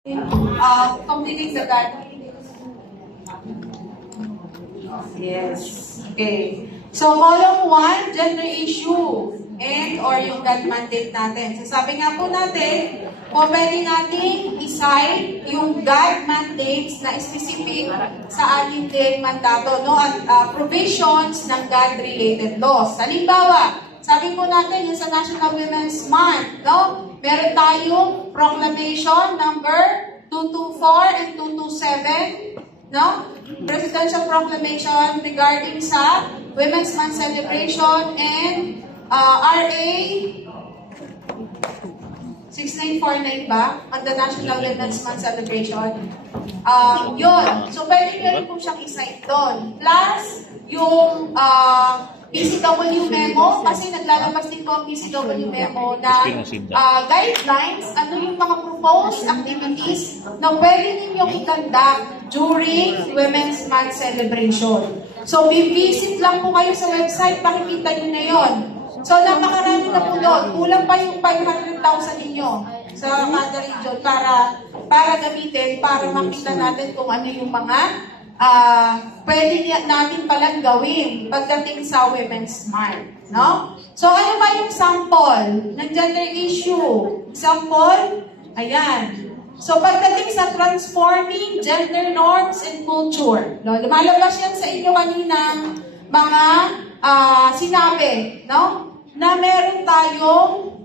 Completing the guide. Yes. Okay. So, column 1, gender issue and or yung God mandate natin. So, sabi nga po natin, kung pwede natin i-cite yung God mandates na specific sa ating day mandato, no? At provisions ng God-related laws. Halimbawa, sabi po natin yung sa National Women's Month, no? Meron tayong proclamation number 224 and 227, no? Presidential proclamation regarding sa Women's Month celebration and RA 6949 ba? On the National Women's Month celebration. Yun. So, pwede po siyang i-cite doon. Plus, yung PCW memo, kasi naglalabas din po ang PCW memo na guidelines, ano yung mga proposed activities na pwede ninyong i-conduct during Women's Month celebration. So, i-visit lang po kayo sa website, makikita nyo na yun. So, napakarami na po doon. Kulang pa yung 500,000 ninyo sa kada region para gamitin, para makita natin kung ano yung mga pwede natin palang gawin pagdating sa Women's Month, no? So, ano ba yung sample ng gender issue? Sample, ayan. So, pagdating sa transforming gender norms and culture, no? Lumalabas yan sa inyo kaninang mga sinabi, no? Na meron tayong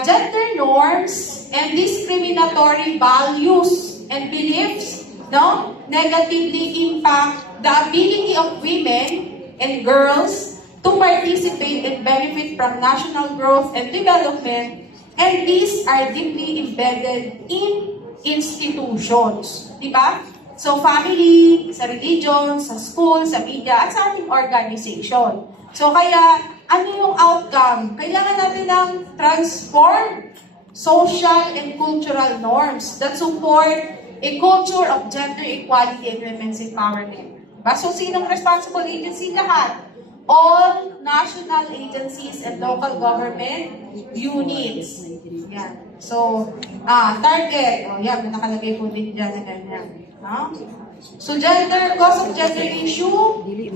gender norms and discriminatory values and beliefs, no? Negatively impact the ability of women and girls to participate and benefit from national growth and development, and these are deeply embedded in institutions. Diba? So, family, sa religion, sa school, sa media, at sa ating organization. So, kaya, ano yung outcome? Kailangan natin ng transform social and cultural norms that support a culture of gender equality and women's empowerment. So, sinong responsible agency? Lahat. All national agencies and local government units. Yan. So, target. O, yan, nakalagay po din dyan na ganyan. So, cause of gender issue.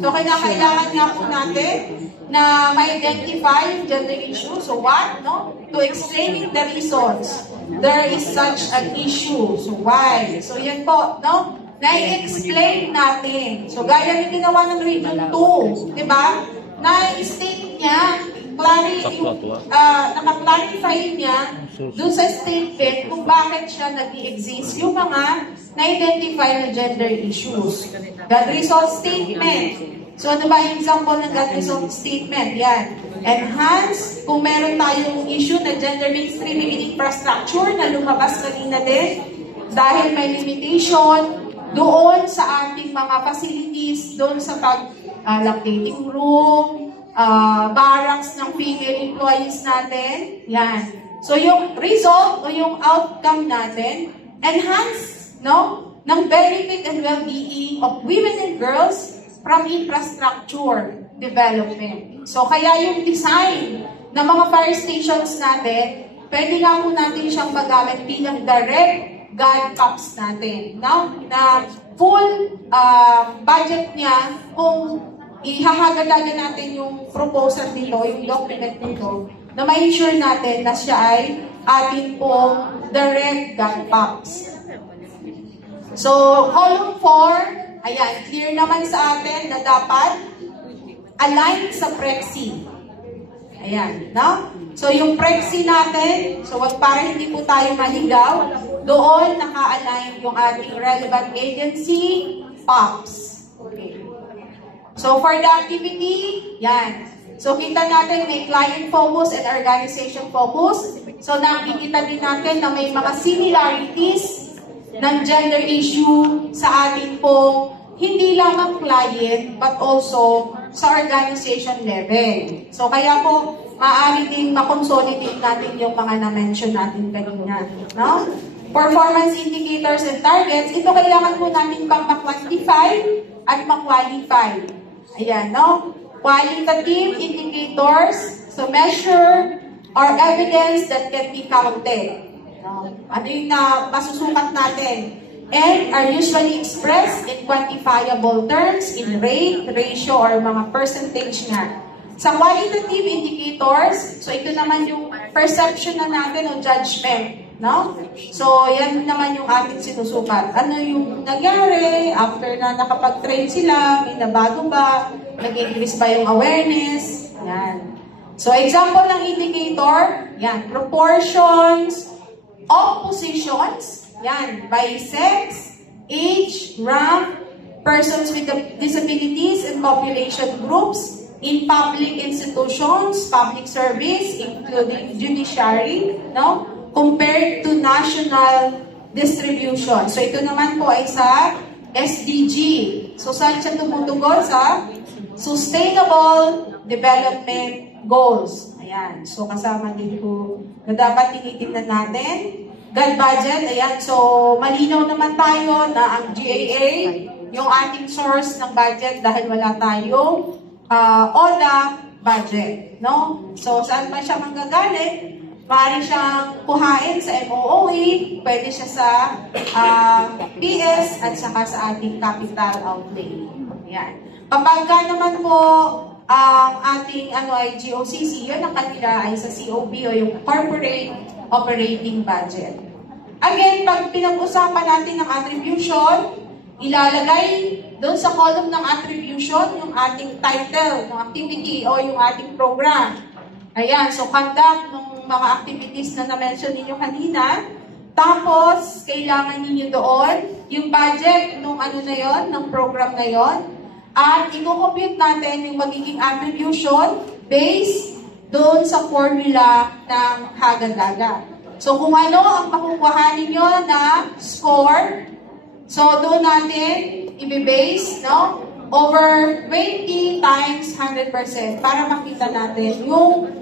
So, kailangan nga po natin na ma-identify yung gender issue. So, what? No? To explain the reasons there is such an issue. So, why? So, yan po, no? Na-explain natin. So, gaya ng ginawa ng Region 2, di ba? Na-state niya, naka-clarify niya dun sa statement kung bakit siya nag-i-exist yung mga na-identify na gender issues. God result statement. So, ano ba yung example ng God result statement? Yan. Enhance, kung meron tayong issue na gender mainstreaming infrastructure na lumabas kanina din, dahil may limitation doon sa ating mga facilities, doon sa lactating room, barracks ng female employees natin. Yan. So, yung result o yung outcome natin, enhance, no, ng benefit and well-being of women and girls from infrastructure development. So, kaya yung design ng mga fire stations natin, pwede nga po natin siyang magamit bilang direct God PAPs natin. No? Na full budget niya, kung ihahagadagan natin yung proposal nito, yung document nito, na may sure natin na siya ay atin pong direct God PAPs. So, column 4, ayan, clear naman sa atin na dapat align sa PREXI. Ayan, no? So, yung PREXI natin, so para hindi po tayo maligaw, doon naka-align yung ating relevant agency, PAPs. Okay. So, for the activity, yan. So, kita natin may client focus and organization focus. So, nakikita din natin na may mga similarities ng gender issue sa ating pong hindi lamang client but also sa organization level. So, kaya po, maaari din makonsolidate natin yung mga na-mention natin kanina. No? Performance indicators and targets, ito kailangan po natin pang ma-quantify at ma-qualify. Ayan, no? Qualitative indicators, so measure or evidence that can be counted. No? Ano yung masusukat natin? And are usually expressed in quantifiable terms, in rate, ratio, or mga percentage nga. Sa qualitative indicators, so ito naman yung perception na natin o judgment. No? So, yan naman yung ating sinusukat. Ano yung nangyari after na nakapag-train sila, may nabago ba, nag-increase ba yung awareness, yan. So, example ng indicator, yan, proportions of positions, yan, by sex, age, rank, persons with disabilities and population groups in public institutions, public service, including judiciary, no? Compared to national distribution. So, ito naman po ay sa SDG. So, saan siya tumutugon? Sa Sustainable Development Goals. Ayan. So, kasama din po na dapat tinitingnan natin. God budget, ayan. So, malinaw naman tayo na ang GAA, yung ating source ng budget dahil wala tayong ODA budget, no? So, saan ba siya manggagaling? Maaari siyang kuhain sa MOOE, pwede siya sa PS, at saka sa ating capital outlay. Ayan. Kapag naman po ang ating ay GOCC, yun ang kanila ay sa COB o yung Corporate Operating Budget. Again, pag pinag-usapan natin ng attribution, ilalagay doon sa column ng attribution yung ating title ng activity o yung ating program. Ayan, so conduct ng mga activities na na-mention ninyo kanina. Tapos, kailangan ninyo doon yung budget ng na yon, ng program na yon. At i-compute natin yung magiging attribution based doon sa formula ng Haga-Daga. So, kung ano ang makukuha ninyo na score, so doon natin i-base, no? Over 20 times 100% para makita natin yung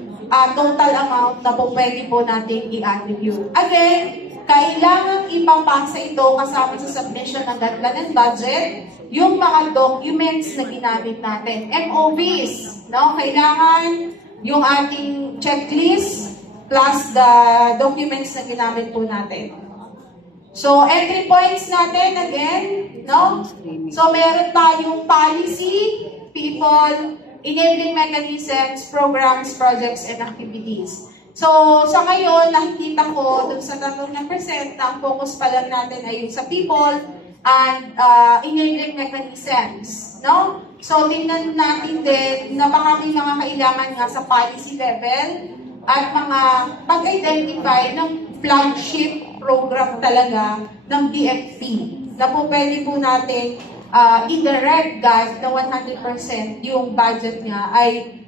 total amount na po pwede po natin i-attribute. Again, kailangan ipapasa ito kasama sa submission ng plan and budget yung mga documents na ginamit natin. MOVs, no? Kailangan yung ating checklist plus the documents na ginamit po natin. So, entry points natin again, no? So, meron tayong policy, people, enabling mechanisms, programs, projects, and activities. So, sa ngayon, nakikita ko dun sa 3%, ang focus pa lang natin ay yung sa people and enabling mechanisms, no? So, tingnan natin din na baka may mga kailangan nga sa policy level at mga pag-identify ng flagship program talaga ng DFP na po pwede po natin i-direct GAD na 100% yung budget niya ay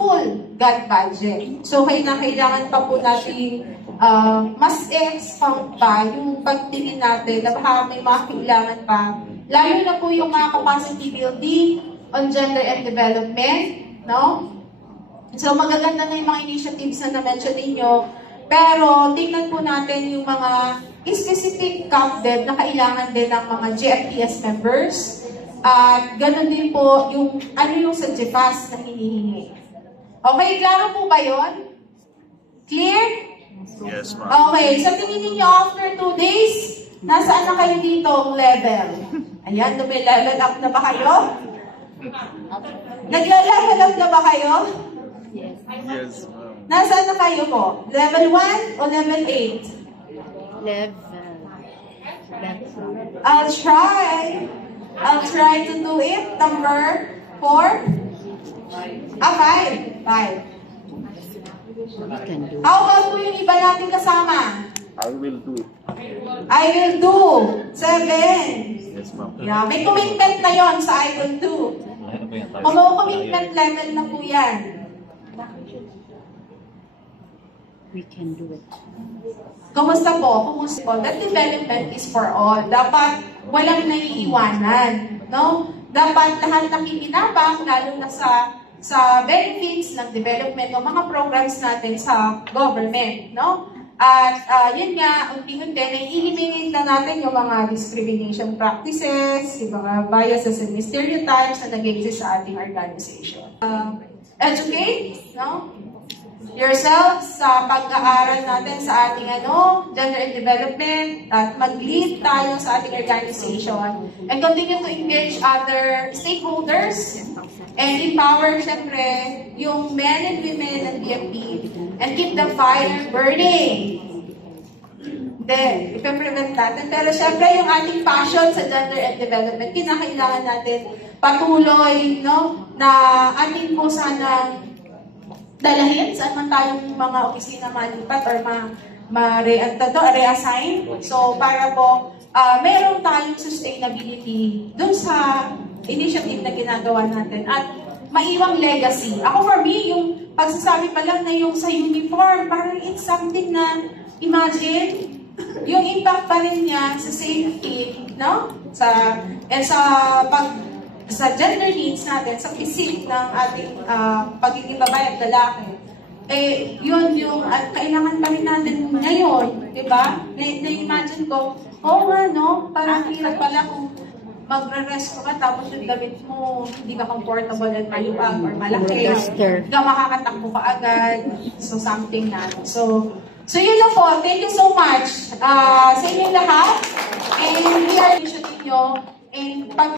full GAD budget. So, kailangan pa po natin mas expand pa yung pagtingin natin na baka may mga kailangan pa. Lalo na po yung mga capacity building on gender and development, no? So, magaganda na yung mga initiatives na na-mention ninyo. Pero, tingnan po natin yung mga specific CapDev na kailangan din ng mga GFTS members. At ganun din po yung ano yung sa GFAS na hinihingi. Okay, klaro po ba yun? Clear? Yes, ma'am. Okay, so tingin niyo after 2 days, nasaan na kayo dito ang level? Ayan, level up na ba kayo? Nagla-level up na ba kayo? Yes, ma'am. Nasaan na kayo po? Level 1 o level 8? Level. I'll try to do it. Number 4? 5. 5. We can do. How about po yung iba nating kasama? I will do it. I will do. 7. Yes, ma'am. Yeah, may commitment na yon sa I will do. Kung commitment level na po yan. We can do it. Kumusta po? Kumusta po? That development is for all. Dapat walang naiiwanan. No? Dapat lahat nakikinabang, lalo na sa benefits ng development ng mga programs natin sa government. No? At yun nga, unti-unti, nai-eliminate na natin yung mga discrimination practices, yung mga biases and stereotypes na nag-exist sa ating organization. Educate, no? yourselves sa pag-aaral natin sa ating gender and development at mag-lead tayo sa ating organization and continue to engage other stakeholders and empower, syempre, yung men and women ng DFP and keep the fire burning. Then, ipaprevent natin. Pero syempre, yung ating passion sa gender and development, kinakailangan natin patuloy, no, na ating po sana dalahin saan man tayong mga opisina malipat or reassign. So, para po, meron tayong sustainability dun sa initiative na ginagawa natin at maiwang legacy. Ako for me, yung pagsasabi pa lang na yung sa uniform, parang it's something na, imagine, yung impact pa rin niya sa safety, no? Sa gender needs natin, sa physique ng ating pagiging babae at lalaki. Yun yung kailangan pa rin natin ngayon, di ba? Na-imagine ko, nga, no? Parang hirap pala kung magre-rest ka tapos yung damit mo hindi ka comfortable at maluwag or malaki. Hindi ka makakatakbo ka agad. So, something na. So yun lang po. Thank you so much sa inyong lahat. And we are initiative nyo. And pag